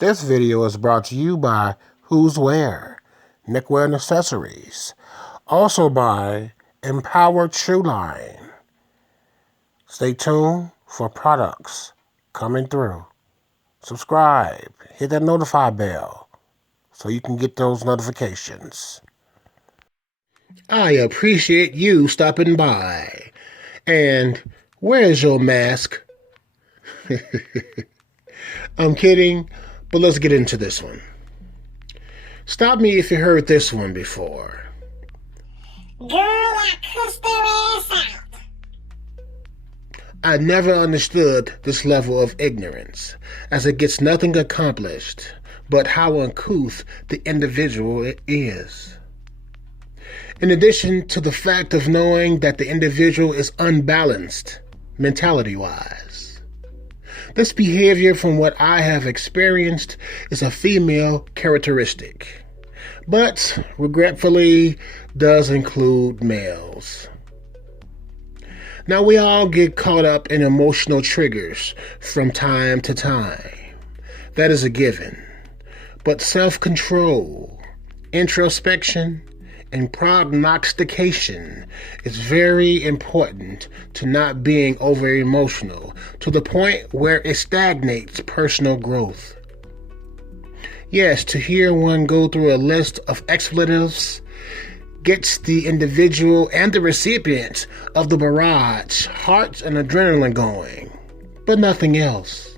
This video is brought to you by whosewear, neckwear and accessories. Also by Empowered Shoe Line. Stay tuned for products coming through. Subscribe, hit that notify bell so you can get those notifications. I appreciate you stopping by. And where's your mask? I'm kidding, but let's get into this one. Stop me if you heard this one before. Girl, I cussed their ass out. I never understood this level of ignorance, as it gets nothing accomplished but how uncouth the individual is. In addition to the fact of knowing that the individual is unbalanced mentality-wise. This behavior, from what I have experienced, is a female characteristic, but regretfully does include males. Now, we all get caught up in emotional triggers from time to time. That is a given. But self-control, introspection, and prognostication is very important to not being over-emotional to the point where it stagnates personal growth. Yes, to hear one go through a list of expletives gets the individual and the recipient of the barrage hearts and adrenaline going, but nothing else.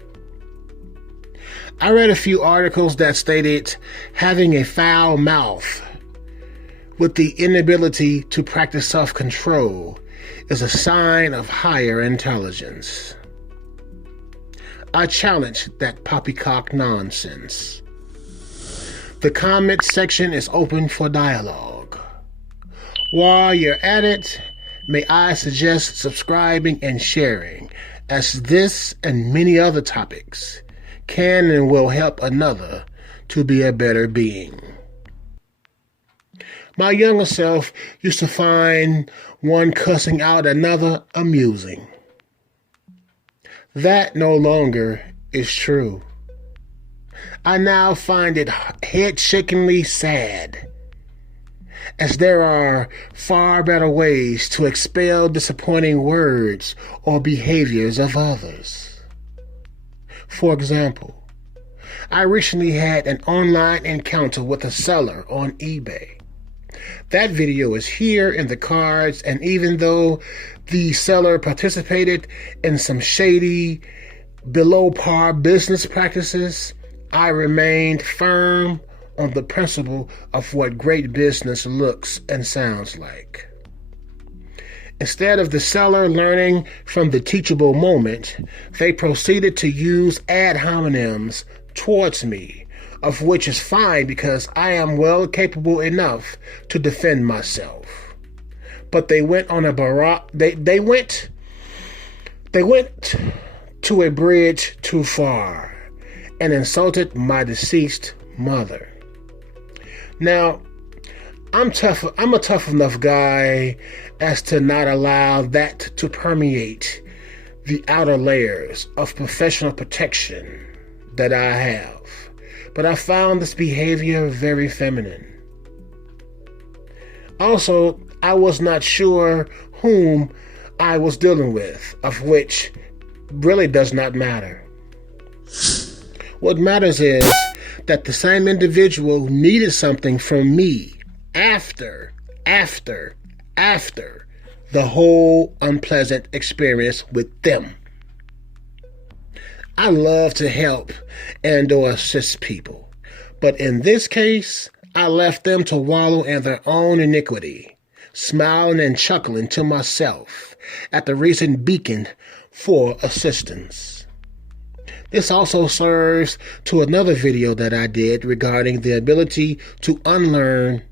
I read a few articles that stated having a foul mouth with the inability to practice self-control is a sign of higher intelligence. I challenge that poppycock nonsense. The comment section is open for dialogue. While you're at it, may I suggest subscribing and sharing, as this and many other topics can and will help another to be a better being. My younger self used to find one cussing out another amusing. That no longer is true. I now find it head-shakingly sad, as there are far better ways to expel disappointing words or behaviors of others. For example, I recently had an online encounter with a seller on eBay. That video is here in the cards, and even though the seller participated in some shady, below-par business practices, I remained firm on the principle of what great business looks and sounds like. Instead of the seller learning from the teachable moment, they proceeded to use ad hominems towards me, of which is fine because I am well capable enough to defend myself. But they went on a they went to a bridge too far and insulted my deceased mother. Now, I'm a tough enough guy as to not allow that to permeate the outer layers of professional protection that I have. But I found this behavior very feminine. Also, I was not sure whom I was dealing with, of which really does not matter. What matters is that the same individual needed something from me after the whole unpleasant experience with them. I love to help and or assist people, but in this case, I left them to wallow in their own iniquity, smiling and chuckling to myself at the recent beacon for assistance. This also serves to another video that I did regarding the ability to unlearn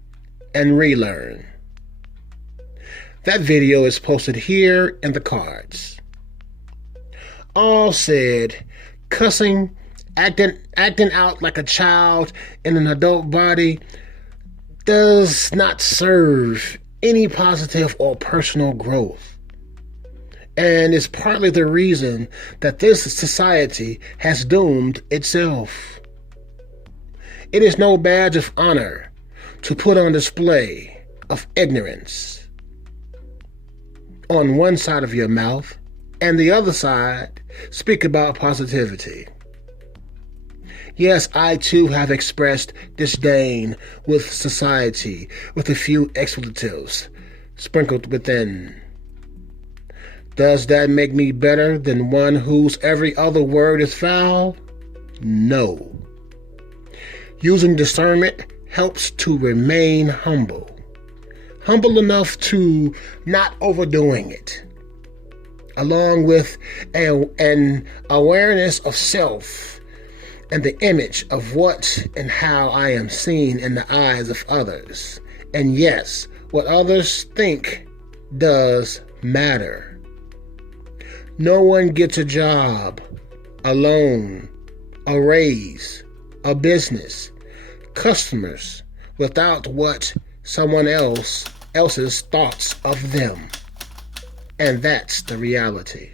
and relearn. That video is posted here in the cards. All said, cussing, acting out like a child in an adult body does not serve any positive or personal growth, and is partly the reason that this society has doomed itself. It is no badge of honor to put on display of ignorance on one side of your mouth and the other side speak about positivity. Yes, I too have expressed disdain with society with a few expletives sprinkled within. Does that make me better than one whose every other word is foul? No. Using discernment helps to remain humble. Humble enough to not overdoing it, along with an awareness of self and the image of what and how I am seen in the eyes of others. And yes, what others think does matter. No one gets a job, a loan, a raise, a business, customers without what someone else's thoughts of them. And that's the reality.